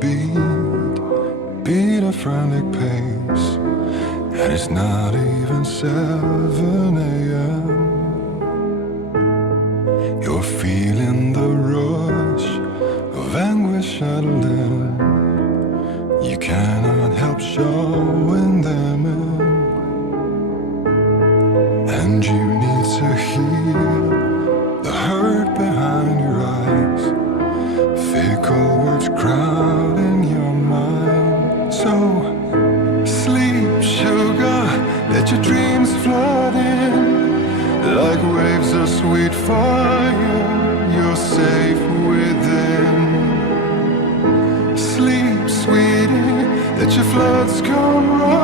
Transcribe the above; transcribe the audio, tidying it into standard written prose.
beat a frantic pace, and it's not even 7 a.m. You're feeling the rush of anguish settled in. You cannot help showing them in, and you need to hear the hurt behind your eyes, fickle words crowding your mind. So sleep, sugar, let your dreams flood in like waves of sweet fire. You're safe within. Sleep, sweetie, let your floods come running.